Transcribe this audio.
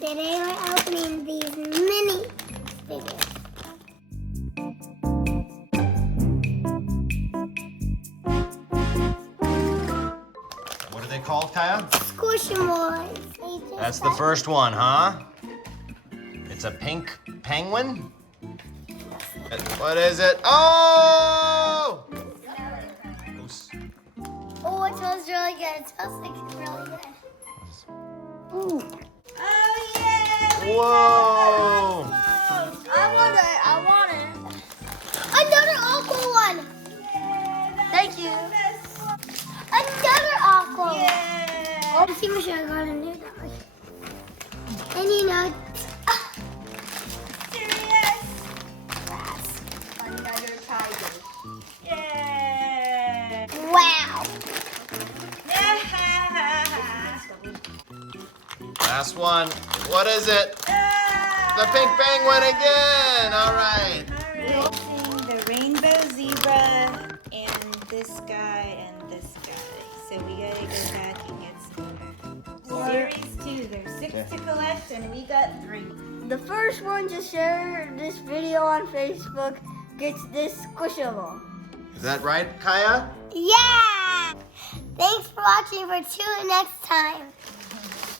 Today we're opening these mini figures. What are they called, Kaia? Squishmallows. That's the first one, huh? It's a pink penguin? What is it? Oh! Oh, it smells really good. It smells like really good. Ooh. Oh, yeah! Whoa! I want it. Another aqua one. Yeah, Thank you. Another aqua. Yeah. Oh, see what I got in there. And you know, Serious? Another tiger. Yeah. wow. Last one. What is it? The pink penguin again. All right. The rainbow zebra and this guy and this guy. So we gotta go back and get some series 2. There's 6 to collect and we got 3. The first one to share this video on Facebook gets this Squishmallow. Is that right, Kaia? Yeah. Thanks for watching. For tune next time.